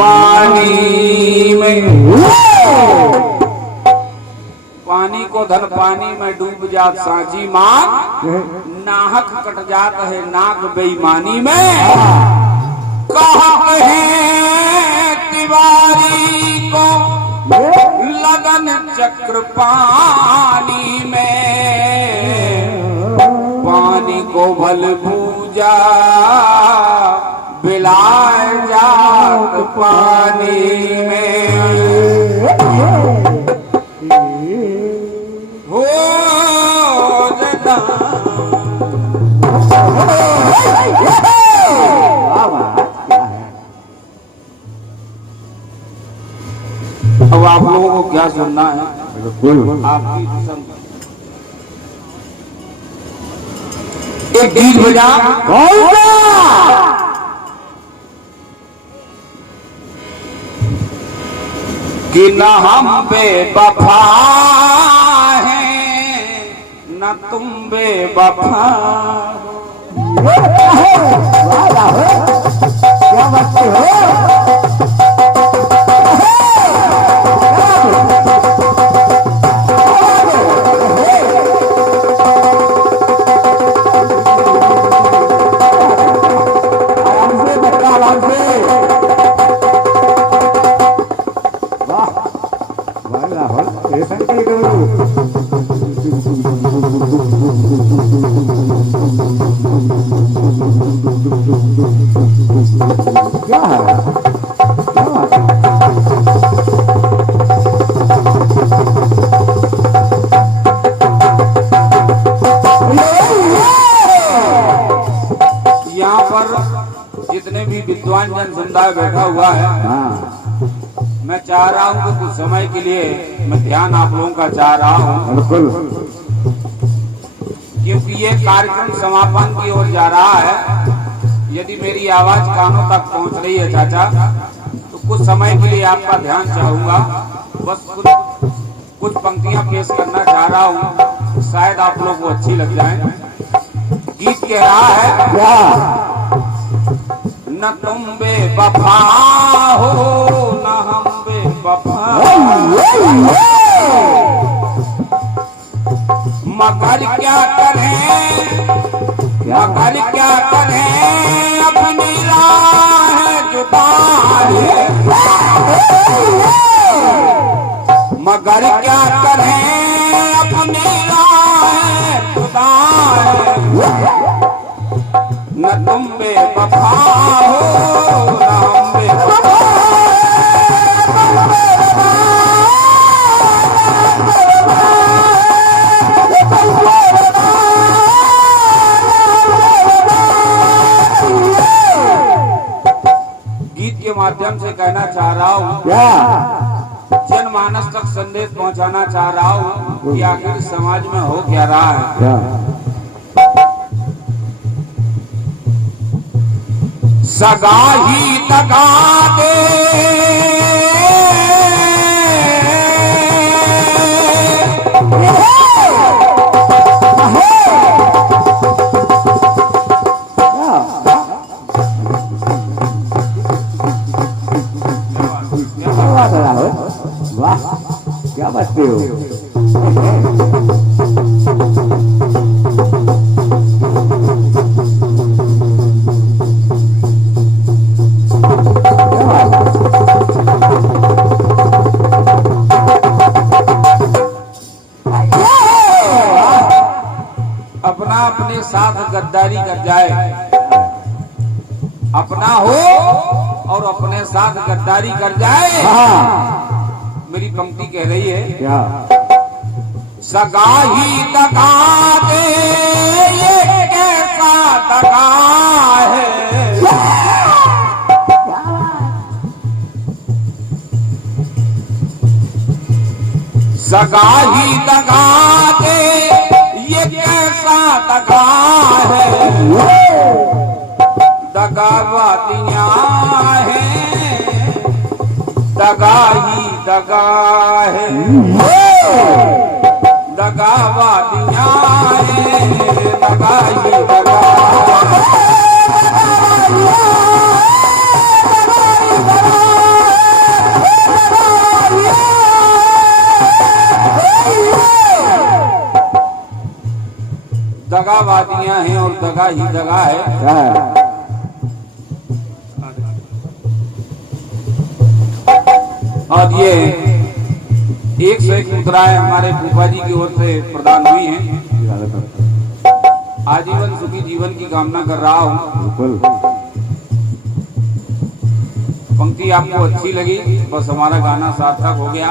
पानी में, पानी को धन पानी में डूब जात साझी माँ, नाहक कट जात है नाग बेईमानी में। कहत है तिवारी को लगन चक्र पानी में, पानी को भल भूजा बिलाए जात पानी में। हो अब आप लोगों को क्या सुनना है? आपकी पसंद। एक गीत बजा कि न हम बेवफा हैं न तुम बेवफा। क्या बात हो? जितने भी विद्वान जन समुदाय बैठा हुआ है, मैं चाह रहा हूं कि कुछ समय के लिए मैं ध्यान आप लोगों का चाह रहा हूं, क्योंकि ये कार्यक्रम समापन की ओर जा रहा है। यदि मेरी आवाज कानों तक पहुंच रही है चाचा, तो कुछ समय के लिए आपका ध्यान चाहूंगा। बस कुछ पंक्तियां पेश करना चाह रहा हूं, शायद आप लोग को अच्छी लग जाए। गीत कह रहा है न तुम बेवफा हो न हम बेवफा, मगर क्या करें अपनी राह जुदा है, मगर क्या करें अपनी राह जुदा है। न तुम बेवफा हो न हम बेवफा। गीत के माध्यम से कहना चाह रहा हूँ, जनमानस तक संदेश पहुँचाना चाह रहा हूँ कि आखिर समाज में हो क्या रहा है। सगा ही दगा दे वाह क्या बात हो। अपना अपने साथ गद्दारी कर जाए, अपना हो और अपने साथ गद्दारी कर जाए। मेरी पंक्ति कह रही है सगा ही दगा दे, ये कैसा दगा है। सगा ही दगा दे, ये कैसा दगा है। दगाबातियां हैं, दगा ही दगा है। दगाबातियां हैं, दगा ही दगा है। दगाबादियां हैं और दगा ही दगा है। क्या है? और ये 101 मुद्राएं हमारे फूफा जी की ओर से प्रदान हुई हैं। आजीवन सुखी जीवन की कामना कर रहा हूँ। बिल्कुल। पंक्ति आपको अच्छी लगी, बस हमारा गाना सार्थक हो गया।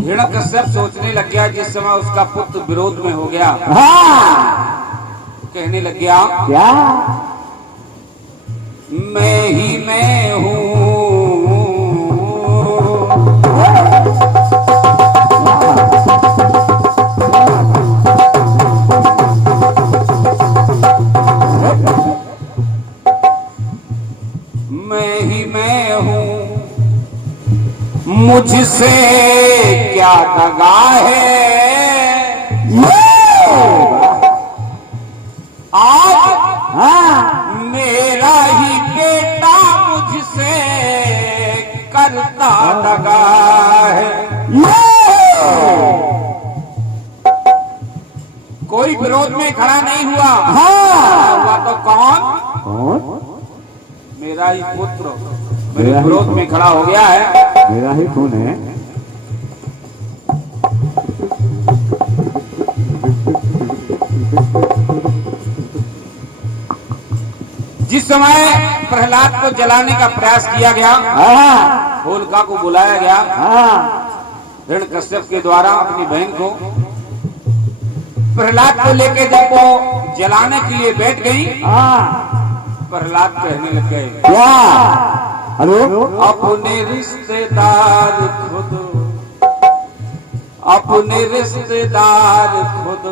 हिरण्यकश्यप सोचने लग गया जिस समय उसका पुत्र विरोध में हो गया, कहने लग गया क्या? मैं ही मैं हूँ, मैं ही मैं हूँ, मुझसे क्या दगा है। आज मेरा ही बेटा मुझसे करता दगा है। कोई विरोध में खड़ा नहीं हुआ। हुआ तो कौन? कौन? मेरा ही पुत्र मेरे विरोध में खड़ा हो गया है। मेरा ही खून है। जिस समय प्रहलाद को जलाने का प्रयास किया गया, होलिका को बुलाया गया हिरण्यकश्यप के द्वारा अपनी बहन को, प्रहलाद को लेके जब वो जलाने के लिए बैठ गई, प्रहलाद कहने लग गए क्या? हेलो? अपने रिश्तेदार खुद, अपने रिश्तेदार खुद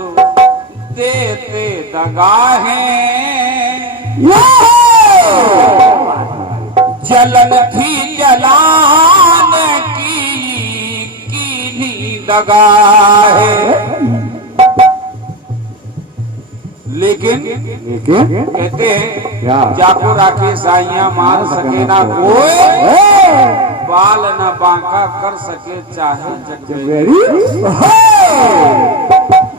देते दगा हैं। जलन थी जलाने की दगा है। लेकिन कहते हैं क्या? जाको राखे साइया मार सके ना कोई, बाल न बांका कर सके चाहे जगवेरी।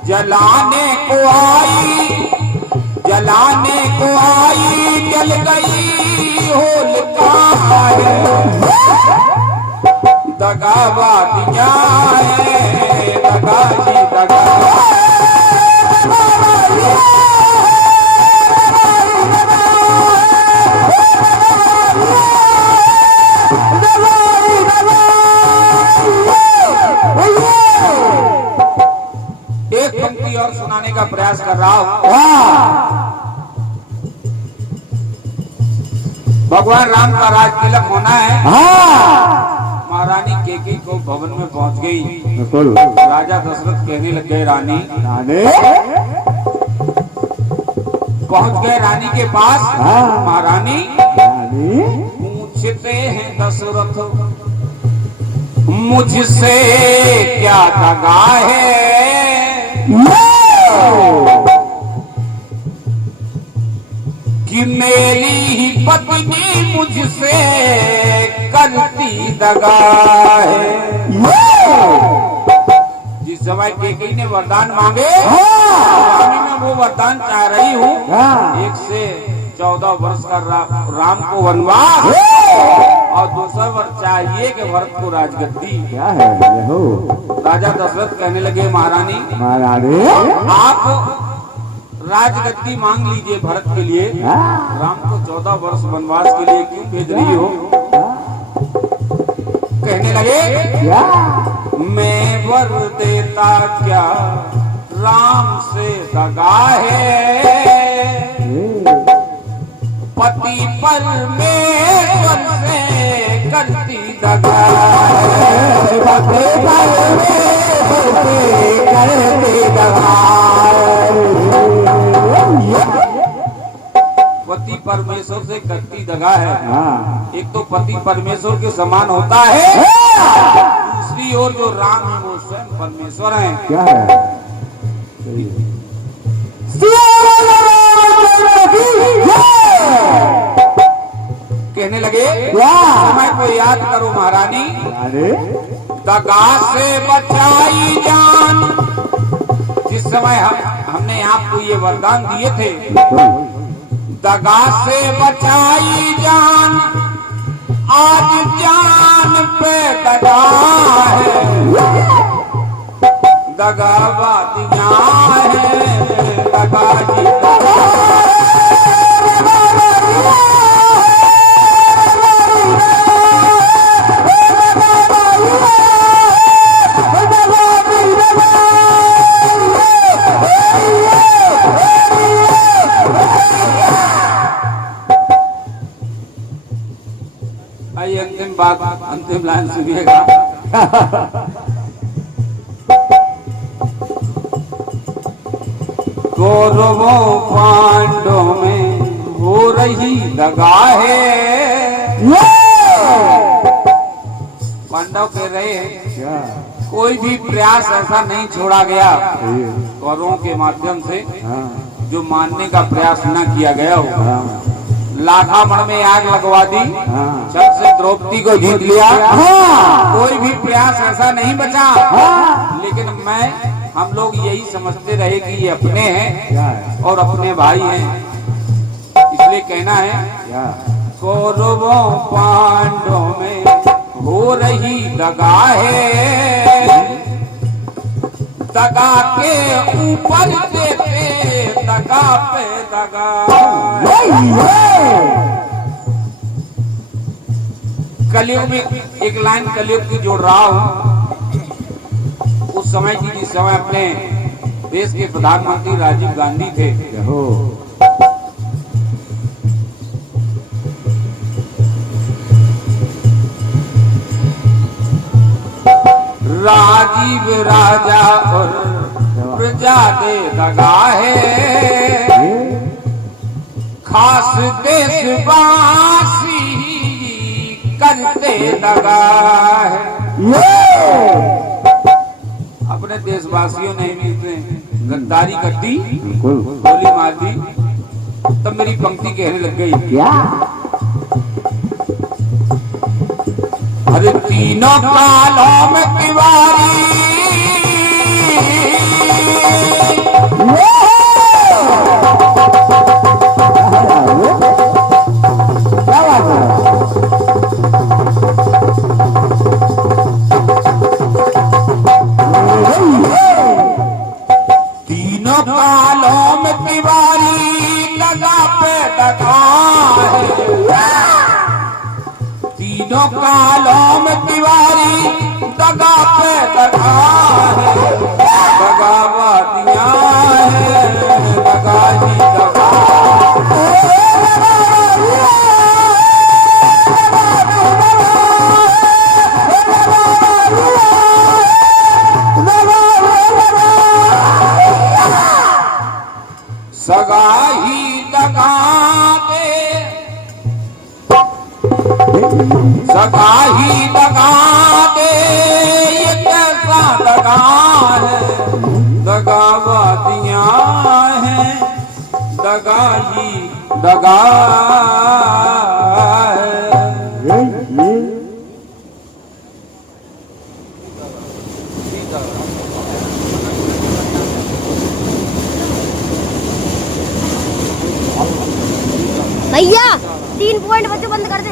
जलाने को आई, जलाने को आई, जल गई होलिका है। दगाबादियां हैं, दगा जी दगा। एक पंक्ति और सुनाने का प्रयास कर रहा हूं। भगवान राम का राज तिलक होना है। महारानी केकई को भवन में पहुंच गई। बिल्कुल। राजा दशरथ कहने लग गए रानी, पहुंच गए रानी के पास। महारानी पूछते हैं दशरथ मुझसे क्या दगा है। कि मेरी ही पत्नी मुझसे करती दगा है। जिस समय केकई ने वरदान मांगे, स्वामी मैं वो वरदान चाह रही हूँ, 1 से 14 वर्ष का राम को वनवास, और दूसरा वर्ष चाहिए कि भरत को राजगद्दी। क्या है ये हो? राजा दशरथ कहने लगे महारानी, आप राजगद्दी मांग लीजिए भरत के लिए, राम को 14 वर्ष वनवास के लिए क्यों भेज रही हो। कहने लगे मैं वर देता क्या राम से दगा है। पति परमेश्वर से करती दगा है। पति परमेश्वर से करती दगा है। एक तो पति परमेश्वर के समान होता है, दूसरी ओर जो राम है वो स्वयं परमेश्वर है। क्या है? कहने लगे समय को याद करो महारानी, दगा से बचाई जान। जिस समय हमने आपको ये वरदान दिए थे, दगा से बचाई जान, आज जान पे दगा है, दगाबादियां हैं, दगा जी दगा। आइए अंतिम बात, अंतिम लाइन सुनिएगा। कौरवों पांडवों में हो रही दगा है। पांडव कह रहे क्या कोई भी प्रयास ऐसा नहीं छोड़ा गया कौरवों के माध्यम से जो मानने का प्रयास न किया गया हो। लाखामण में आग लगवा दी, छत से द्रौपदी को जीत लिया, कोई भी प्रयास ऐसा नहीं बचा। लेकिन हम लोग यही समझते रहे कि ये अपने हैं और अपने भाई हैं, इसलिए कहना है कौरवों पांडवों में हो रही दगा है, दगा के ऊपर देते दगा पे दगा। कलयुग में एक लाइन कलयुग की जोड़ रहा हूं। उस समय की, जिस समय अपने देश के प्रधानमंत्री राजीव गांधी थे, राजीव राजा और प्रजा दे दगा है, खास देशवासी करते दगा है। अपने देशवासियों ने भी गद्दारी कर दी, गोली मार दी। तब मेरी पंक्ति कहने लग गई, क्या अरे तीनों कालों में तिवारी, तीनों कालों में तिवारी दगा पे दगा है, तीनों कालों में तिवारी दगा पे दगा है, दगाबादियां हैं, दगा जी दगा। सगा ही दगा दे, सगा ही दगा दे, ये कैसा दगा है, दगाबादियां हैं, दगा ही दगा है। भैया 3 पॉइंट बच्चे बंद कर दे।